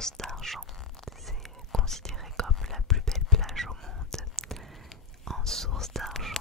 source d'argent. C'est considéré comme la plus belle plage au monde en source d'argent.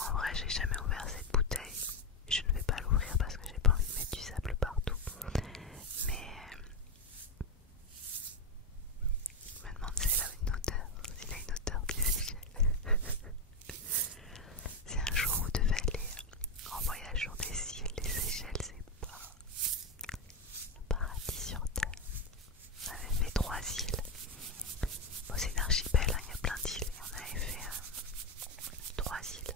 En vrai, j'ai jamais ouvert cette bouteille. Je ne vais pas l'ouvrir parce que j'ai pas envie de mettre du sable partout. Mais je me demande si elle a une odeur. S'il a une odeur des Seychelles. Si un jour vous devez aller en voyage sur des îles, les Seychelles, c'est pas le paradis sur terre. On avait fait 3 îles. Bon, c'est une archipel, hein, il y a plein d'îles. Et on avait fait 3 îles.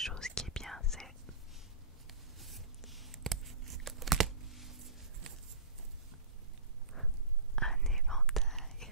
chose qui est bien, c'est un éventail.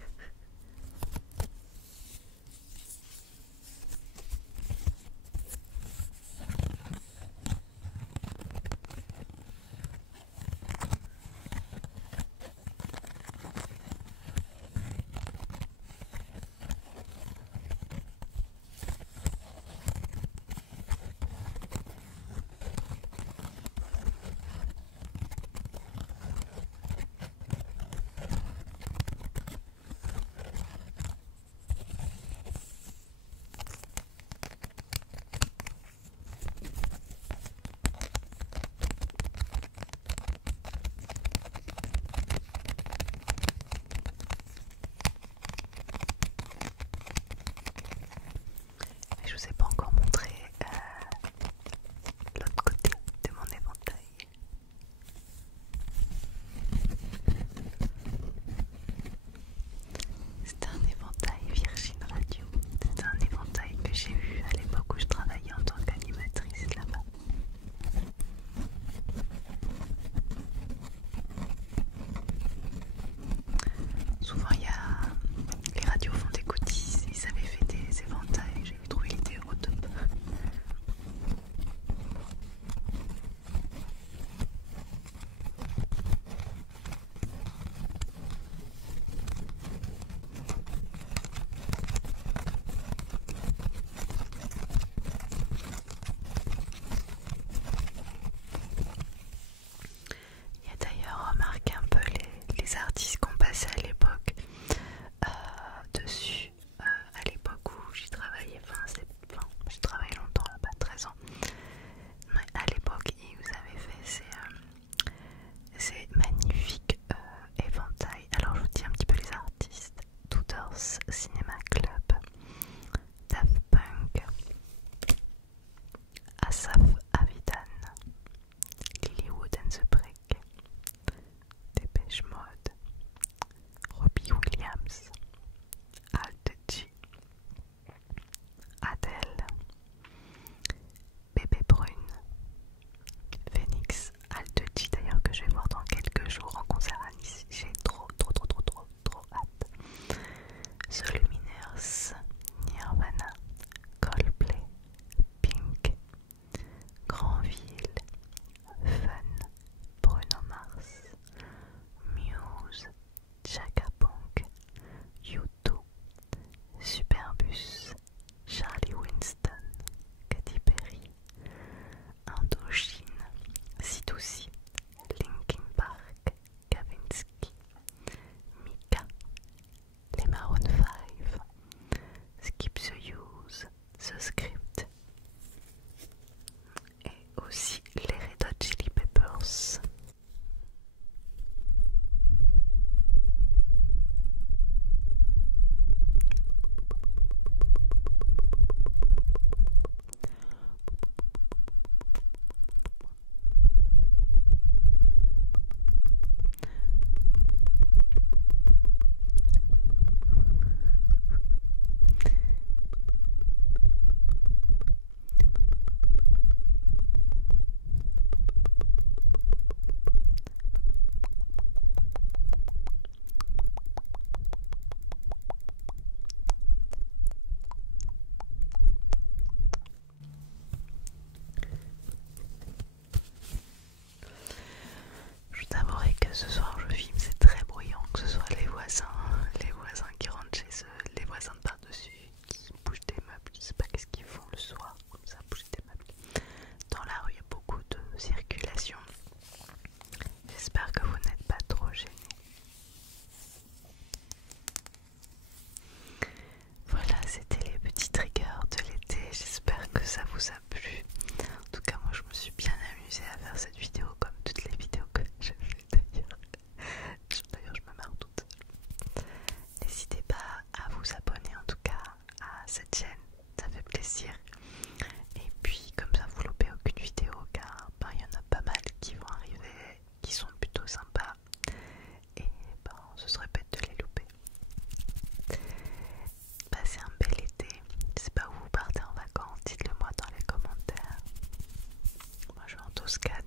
Je vous ai pas encore montré l'autre côté de mon éventail. C'est un éventail Virgin Radio. C'est un éventail que j'ai eu à l'époque où je travaillais en tant qu'animatrice là-bas. Souvent les radios font des goodies, ils avaient fait des éventails, j'ai trouvé l'idée au top. Il y a d'ailleurs remarqué un peu les artistes qu'on passait à l'époque dessus. À l'époque où j'y travaillais, j'ai travaillé longtemps là-bas, 13 ans. Mais à l'époque, ils vous avaient fait ces magnifiques éventails. Alors je vous dis un petit peu les artistes. Tudors Cinema Club, Daft Punk, Asaf Avidan, Lilywood and the Brick, Dépêche Mode, Robbie Williams, Alt G, Adele, Bébé Brune, Phoenix, Alt G d'ailleurs que je vais voir dans quelques jours en concert à Nice. J'ai trop hâte. The Lumineers, Nirvana, Coldplay, Pink, Grandville, Fun, Bruno Mars, Muse, Chaka Ponk, U2, Superbus, Charlie Winston, Katy Perry, Indochine, C2C, Linkin Park, Kavinsky, Mika, les Maroon 5, Skip the Use, The Script et aussi les Red Hot Chili Peppers. Je t'avouerai que ce soir je filme, c'est très bruyant, que ce soit les voisins qui rentrent chez eux, les voisins de par-dessus qui bougent des meubles, je sais pas qu'est-ce qu'ils font le soir, comme ça, bouger des meubles. Dans la rue, il y a beaucoup de circulation. J'espère que vous n'êtes pas trop gênés. Voilà, c'était les petits triggers de l'été, j'espère que ça vous a plu. En tout cas, moi je me suis bien amusée à faire cette vidéo, comme toutes les vidéos que je fais d'ailleurs. Strauss-Kahn.